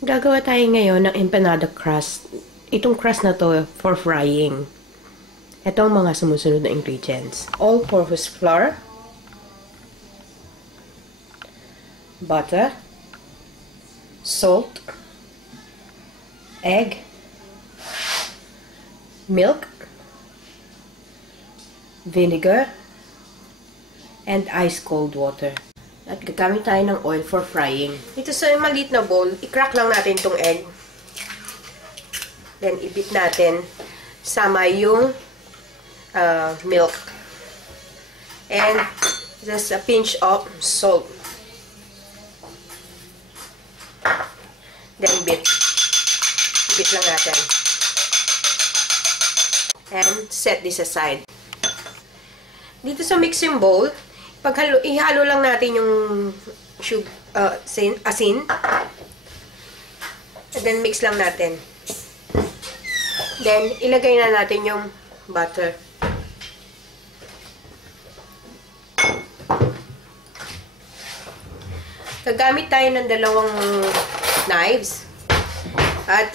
Gagawa tayo ngayon ng empanada crust. Itong crust na to for frying. Ito ang mga sumusunod na ingredients. All-purpose flour, butter, salt, egg, milk, vinegar, and ice cold water. At gagamit tayo ng oil for frying. Ito sa maliit na bowl, i-crack lang natin itong egg. Then, i-beat natin. Sama yung milk. And just a pinch of salt. Then, beat. Beat lang natin. And set this aside. Dito sa mixing bowl, ihalo lang natin yung asin. And then, mix lang natin. Then, ilagay na natin yung butter. Gagamit tayo ng dalawang knives. At,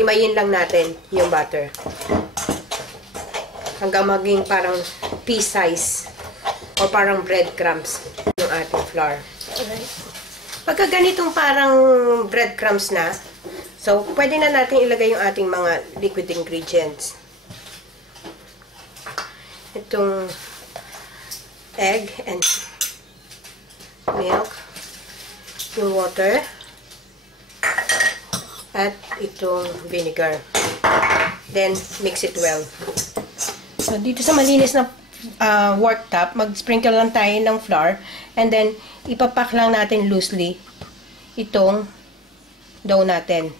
himayin lang natin yung butter. Hanggang maging parang pea size. O parang breadcrumbs yung ating flour. Alright. Pagka ganitong parang breadcrumbs na, so, pwede na natin ilagay yung ating mga liquid ingredients. Itong egg and milk, yung water, at itong vinegar. Then, mix it well. So, dito sa malinis na worktop, mag-sprinkle lang tayo ng flour, and then, ipapak lang natin loosely itong dough natin.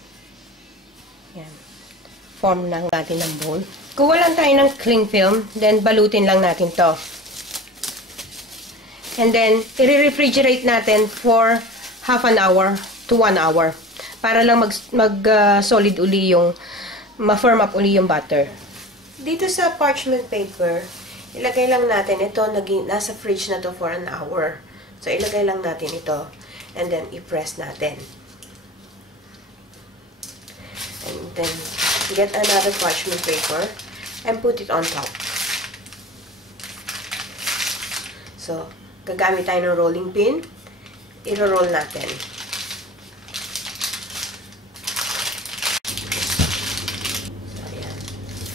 Yan. Form lang natin ng bowl. Kuha lang tayo ng cling film, then balutin lang natin to. And then, i-refrigerate natin for half an hour to 1 hour. Para lang mag-solid uli yung, ma-firm up uli yung butter. Dito sa parchment paper, ilagay lang natin ito, nasa fridge na to for an hour. So, ilagay lang natin ito. And then, i-press natin. And then, get another parchment paper and put it on top. So, gagamit tayo ng rolling pin. I-roll natin. So, ayan.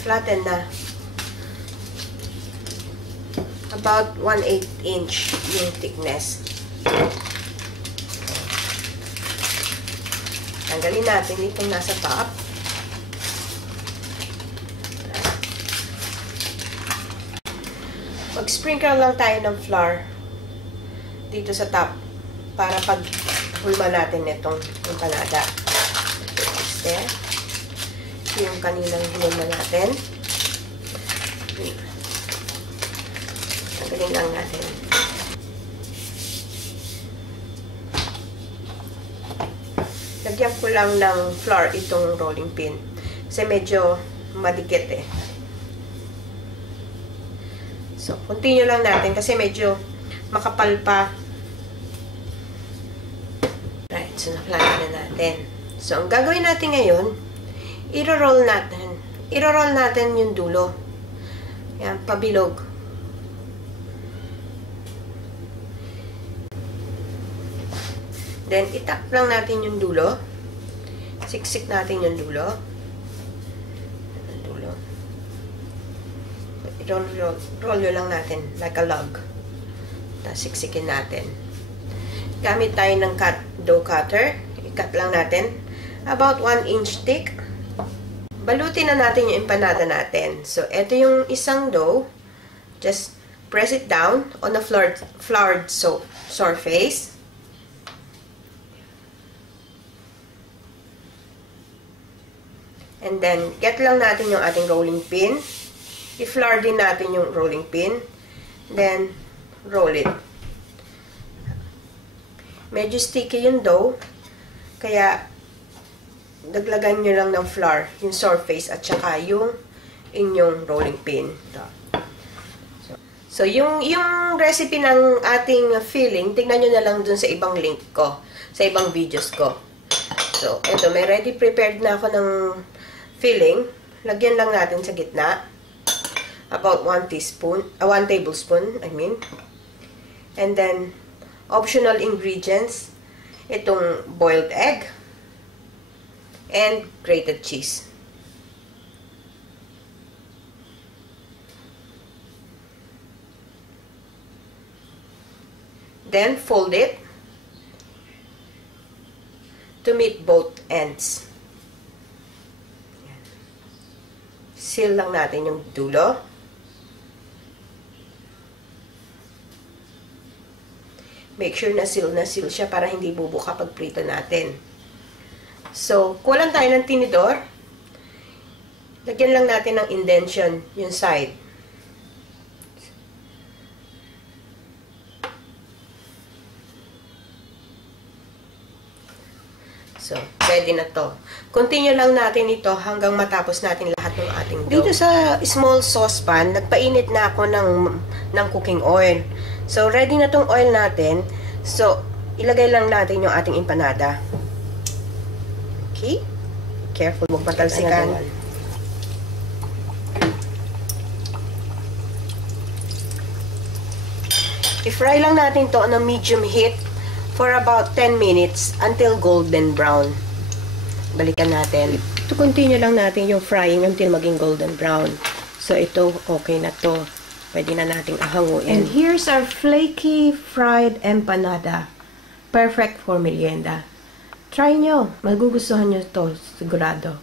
Flatten na. About 1/8 inch yung thickness. Tanggalin natin itong nasa top. Mag-sprinkle lang tayo ng flour dito sa top para pag hulma natin itong empanada. There. Yung kaninang hulma natin. Tanggalin lang natin. Lagyan ko lang ng flour itong rolling pin. Kasi medyo madikit eh. So, continue lang natin kasi medyo makapal pa. Right, so na-flatten na natin. So, ang gagawin natin ngayon, i-roll natin. I-roll natin yung dulo. Yan, pabilog. Then, itap lang natin yung dulo. Siksik natin yung dulo. Roll lang natin like a log. Tapos, siksikin natin. Gamit tayo ng dough cutter. I-cut lang natin. About 1 inch thick. Balutin na natin yung empanada natin. So, ito yung isang dough. Just press it down on a floured surface. And then, get lang natin yung ating rolling pin. I-flour din natin yung rolling pin. Then, roll it. Medyo sticky yung dough. Kaya, daglagan nyo lang ng flour, yung surface, at saka yung inyong rolling pin. So, yung recipe ng ating filling, tingnan nyo na lang dun sa ibang link ko, sa ibang videos ko. So, ito, may ready prepared na ako ng filling. Lagyan lang natin sa gitna. About 1 tablespoon, I mean. And then, optional ingredients. Itong boiled egg. And grated cheese. Then, fold it to meet both ends. Seal lang natin yung dulo. Make sure na seal siya para hindi bubuka pag prito natin. So, kulang tayo ng tinidor. Lagyan lang natin ng indentation yung side. So, ready na to. Continue lang natin ito hanggang matapos natin lahat ng ating dough. Dito sa small saucepan, nagpainit na ako ng cooking oil. So, ready na tong oil natin. So, ilagay lang natin yung ating empanada. Okay? Careful, huwag matalsikan. I-fry lang natin to on a medium heat for about 10 minutes until golden brown. Balikan natin. To continue lang natin yung frying until maging golden brown. So, ito, okay na to. Pwede na nating ahanguin. And here's our flaky fried empanada. Perfect for merienda. Try nyo. Magugustuhan nyo to, sigurado.